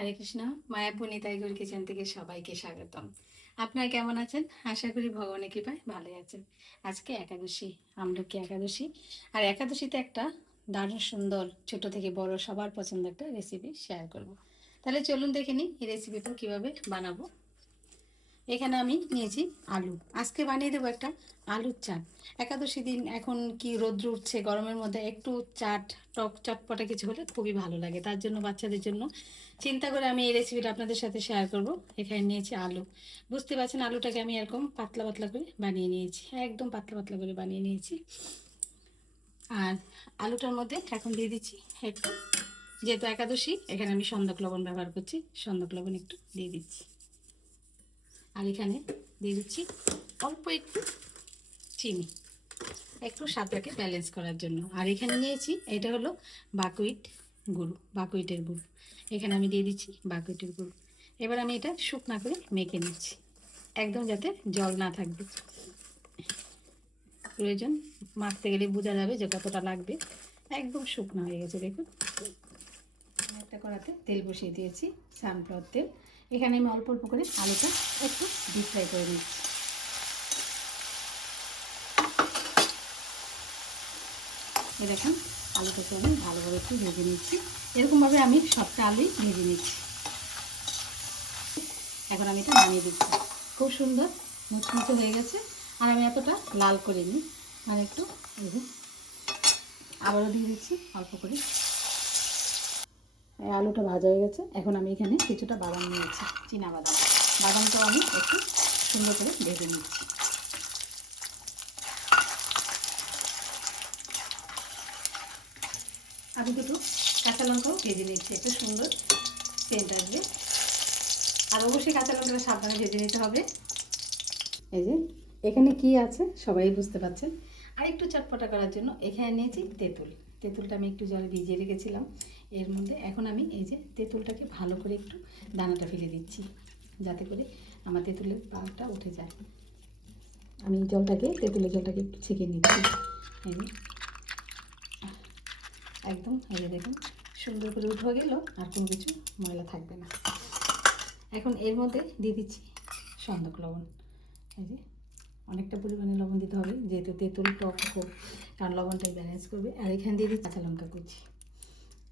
হরে Krishna. Mayapur Nitai Gour kitchen থেকে সবাইকে স্বাগতম। আপনারা কেমন আছেন? আশা করি ভগবানের কৃপায় ভালোই আছেন। আজকে একাদশী, আমলকি একাদশী। আর একাদশীতে একটা দারুণ সুন্দর ছোট থেকে বড় সবার পছন্দ একটা রেসিপি শেয়ার করব। তাহলে চলুন দেখে নিই এই রেসিপিটা কীভাবে বানাবো। এখানে আমি নিয়েছি আলু। আজকে বানিয়ে দেবো একটা আলুর চাট। একাদশী দিন এখন কি রৌদ্র উঠছে, গরমের মধ্যে একটু চাট টক চটপটা কিছু হলে খুবই ভালো লাগে। তার জন্য বাচ্চাদের জন্য চিন্তা করে আমি এই রেসিপিটা আপনাদের সাথে শেয়ার করব। এখানে নিয়েছি আলু। বুঝতে পারছেন আলুটাকে আমি এরকম পাতলা পাতলা করে বানিয়ে নিয়েছি, একদম পাতলা পাতলা করে বানিয়ে নিয়েছি। আর আলুটার মধ্যে এখন দিয়ে দিচ্ছি একটু, যেহেতু একাদশী এখানে আমি সন্দক লবণ ব্যবহার করছি, সন্দক লবণ একটু দিয়ে দিচ্ছি। আর এখানে দিয়ে দিচ্ছি অল্প একটু চিনি, একটু স্বাদটাকে ব্যালেন্স করার জন্য। আর এখানে নিয়েছি এটা হলো বাকুইট গুঁড়ো, বাকুইটের গুঁড়ো। এখানে আমি দিয়ে দিচ্ছি বাকুইটের গুঁড়ো। এবার আমি এটা শুকনা করে মেখে নিচ্ছি, একদম যাতে জল না থাকবে। প্রয়োজন মাখতে গেলে বোঝা যাবে যে কতটা লাগবে। একদম শুকনো হয়ে গেছে দেখুন। একটা কড়াতে তেল বসিয়ে দিয়েছি, সানফ্লাওয়ার তেল। এখানে আমি অল্প অল্প করে আলুটা একটু ডিপ ফ্রাই করে নিচ্ছি। দেখুন আলুটাকে আমি ভালোভাবে একটু ভেজে নিচ্ছি। এরকমভাবে আমি সবটা আলুই ভেজে নিচ্ছি। এখন আমি এটা নামিয়ে দিচ্ছি। খুব সুন্দর মুচমুচে হয়ে গেছে। আর আমি এতটা লাল করে নিই, মানে একটু আবারও দিয়ে দিচ্ছি অল্প করে। আলুটা ভাজা হয়ে গেছে। এখন আমি এখানে কিছুটা বাদাম নিয়েছি, চীনা বাদাম। বাদামটাও আমি একটু সুন্দর করে ভেজে নিচ্ছি। আমি দুটো কাঁচা লঙ্কাও ভেজে নিচ্ছি, একটু সুন্দর সেন্ট আসবে। আর অবশ্যই কাঁচা লঙ্কাটা সাবধানে ভেজে নিতে হবে। এই যে এখানে কি আছে সবাই বুঝতে পারছেন। আর একটু চটপটা করার জন্য এখানে নিয়েছি তেঁতুল। তেঁতুলটা আমি একটু জলে ভিজিয়ে রেখেছিলাম এর মধ্যে। এখন আমি এই যে তেঁতুলটাকে ভালো করে একটু দানাটা ফেলে দিচ্ছি, যাতে করে আমার তেঁতুলের পালটা উঠে যায়। আমি জলটাকে, তেঁতুলের জলটাকে একটু ছেঁকে নিচ্ছি। এই যে একদম এই যে দেখুন সুন্দর করে উঠে গেল, আর কোনো কিছু ময়লা থাকবে না। এখন এর মধ্যে দিয়ে দিচ্ছি সন্দক লবণ। এই যে অনেকটা পরিমাণে লবণ দিতে হবে, যেহেতু তেঁতুল টক হোক, কারণ লবণটাই ব্যালেন্স করবে। আর এখানে দিয়ে দিচ্ছি কাঁচা লঙ্কা কুচি।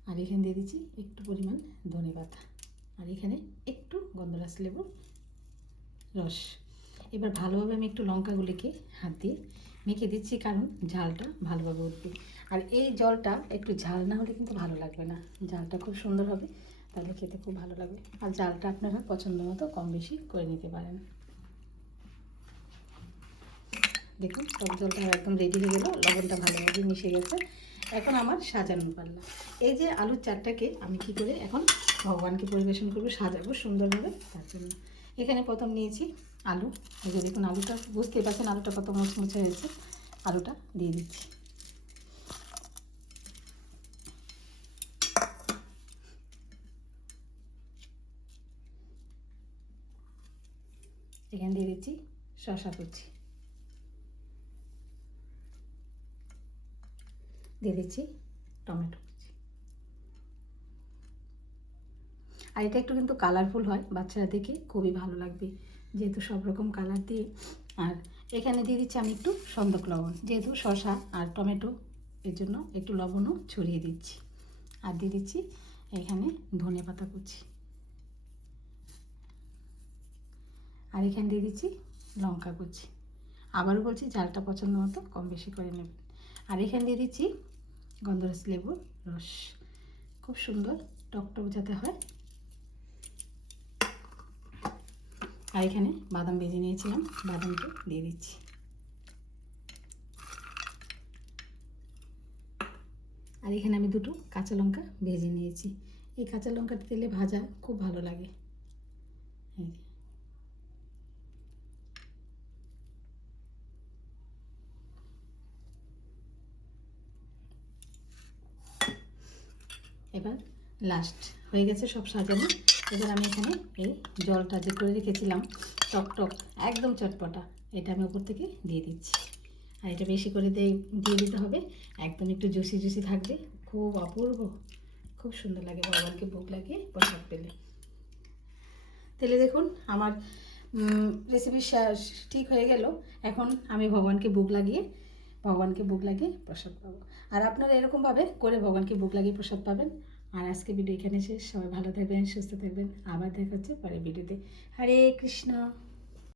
আর এখানে দিয়ে দিচ্ছি একটু পরিমাণ ধনে পাতা। আর এখানে একটু গন্ধরাজ লেবুর রস। এবার ভালোভাবে আমি একটু লঙ্কাগুলিকে হাত দিয়ে মেখে দিচ্ছি, কারণ ঝালটা ভালোভাবে উঠবে। আর এই জলটা একটু ঝাল না হলে কিন্তু ভালো লাগবে না। ঝালটা খুব সুন্দর হবে, তাহলে খেতে খুব ভালো লাগবে। আর ঝালটা আপনারা পছন্দ মতো কম বেশি করে নিতে পারেন। দেখুন টক জলটা একদম রেডি হয়ে গেল, লবণটা ভালোভাবে মিশে গেছে। এখন আমার সাজানোর পাল্লা। এই যে আলুর চাটটাকে আমি কি করে এখন ভগবানকে পরিবেশন করবো, সাজাবো সুন্দরভাবে, তার জন্য এখানে প্রথম নিয়েছি আলু। এই যে দেখুন আলুটা, বুঝতেই পারছেন আলুটা কত মুচমুচে হয়েছে। আলুটা দিয়ে দিচ্ছি। এখানে দিয়ে দিচ্ছি শসা কুচি, দিয়ে দিচ্ছি টমেটো কুচি। আর এটা একটু কিন্তু কালারফুল হয়, বাচ্চারা দেখে খুবই ভালো লাগবে, যেহেতু সব রকম কালার দিয়ে। আর এখানে দিয়ে দিচ্ছি আমি একটু সন্দক লবণ, যেহেতু শসা আর টমেটো, এর জন্য একটু লবণও ছড়িয়ে দিচ্ছি। আর দিয়ে দিচ্ছি এখানে ধনে পাতা কুচি। আর এখানে দিয়ে দিচ্ছি লঙ্কা কুচি। আবারও বলছি ঝালটা পছন্দ মতো কম বেশি করে নেবেন। আর এখানে দিয়ে দিচ্ছি গন্ধরাজ লেবুর রস, খুব সুন্দর টকটক যাতে হয়। আর এখানে বাদাম ভেজে নিয়েছিলাম, বাদামটা দিয়ে দিচ্ছি। আর এখানে আমি দুটো কাঁচা লঙ্কা ভেজে নিয়েছি। এই কাঁচা লঙ্কাটা তেলে ভাজা খুব ভালো লাগে। এবার লাস্ট হয়ে গেছে সব সাজানো। এবার আমি এখানে এই জলটা যে করে রেখেছিলাম টক টক একদম চটপটা, এটা আমি উপর থেকে দিয়ে দিচ্ছি। আর এটা বেশি করে দিয়ে দিতে হবে, একদম একটু জুসি জুসি থাকবে, খুব অপূর্ব, খুব সুন্দর লাগে। ভগবানকে ভোগ লাগে প্রসাদ পেলে। তাহলে দেখুন আমার রেসিপি ঠিক হয়ে গেল। এখন আমি ভগবানকে ভোগ লাগিয়ে প্রসাদ পাবো। আর আপনারা এরকমভাবে করে ভগবানকে ভোগ লাগিয়ে প্রসাদ পাবেন। আর আজকে ভিডিও এখানে শেষ। সবাই ভালো থাকবেন, সুস্থ থাকবেন। আবার দেখা হচ্ছে পরের ভিডিওতে। হরে কৃষ্ণ।